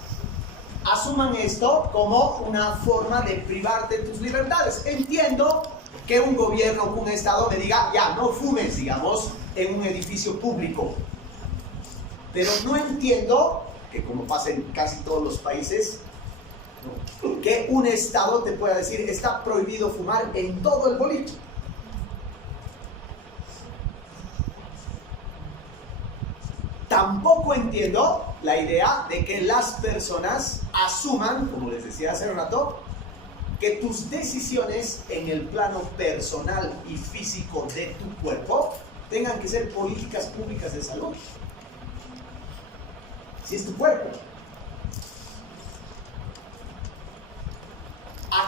asuman esto como una forma de privarte de tus libertades. Entiendo que un gobierno o un estado me diga, ya, no fumes, digamos, en un edificio público. Pero no entiendo, que como pasa en casi todos los países, que un estado te pueda decir, está prohibido fumar en todo el boliche. Tampoco entiendo la idea de que las personas asuman, como les decía hace un rato, que tus decisiones en el plano personal y físico de tu cuerpo tengan que ser políticas públicas de salud. Si es tu cuerpo.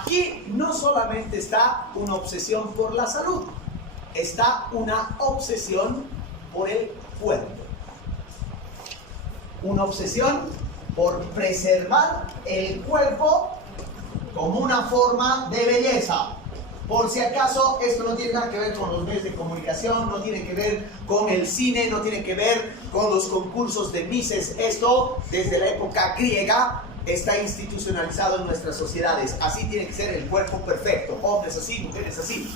Aquí no solamente está una obsesión por la salud, está una obsesión por el cuerpo. Una obsesión por preservar el cuerpo como una forma de belleza. Por si acaso, esto no tiene nada que ver con los medios de comunicación, no tiene que ver con el cine, no tiene que ver con los concursos de Misses. Esto, desde la época griega, está institucionalizado en nuestras sociedades. Así tiene que ser el cuerpo perfecto. Hombres así, mujeres así.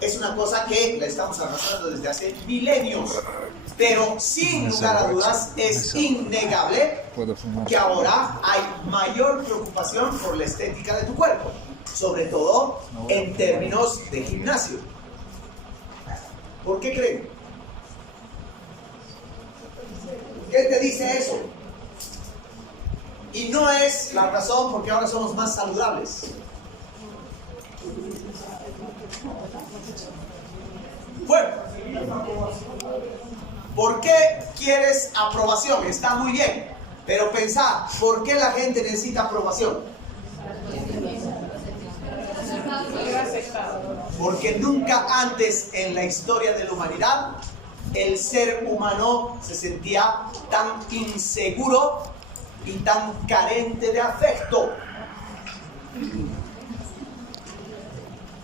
Es una cosa que la estamos arrastrando desde hace milenios. Pero sin lugar a dudas es innegable que ahora hay mayor preocupación por la estética de tu cuerpo, sobre todo en términos de gimnasio. ¿Por qué creen? ¿Qué te dice eso? Y no es la razón porque ahora somos más saludables. Bueno, ¿por qué quieres aprobación? Está muy bien, pero pensá, ¿por qué la gente necesita aprobación? Porque nunca antes en la historia de la humanidad el ser humano se sentía tan inseguro y tan carente de afecto.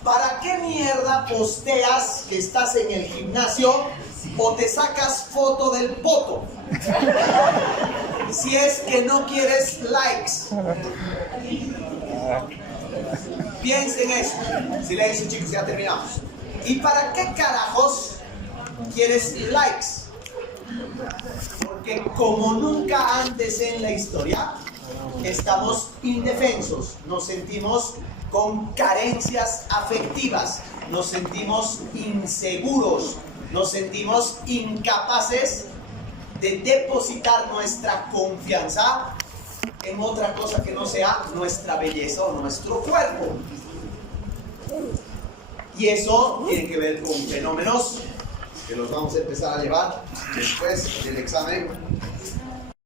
¿Para qué mierda posteas que estás en el gimnasio o te sacas foto del poto? Si es que no quieres likes. Piensen eso. Silencio, chicos, ya terminamos. ¿Y para qué carajos quieres likes? Porque como nunca antes en la historia, estamos indefensos, nos sentimos con carencias afectivas, nos sentimos inseguros, nos sentimos incapaces de depositar nuestra confianza en otra cosa que no sea nuestra belleza o nuestro cuerpo. Y eso tiene que ver con fenómenos que los vamos a empezar a llevar después del examen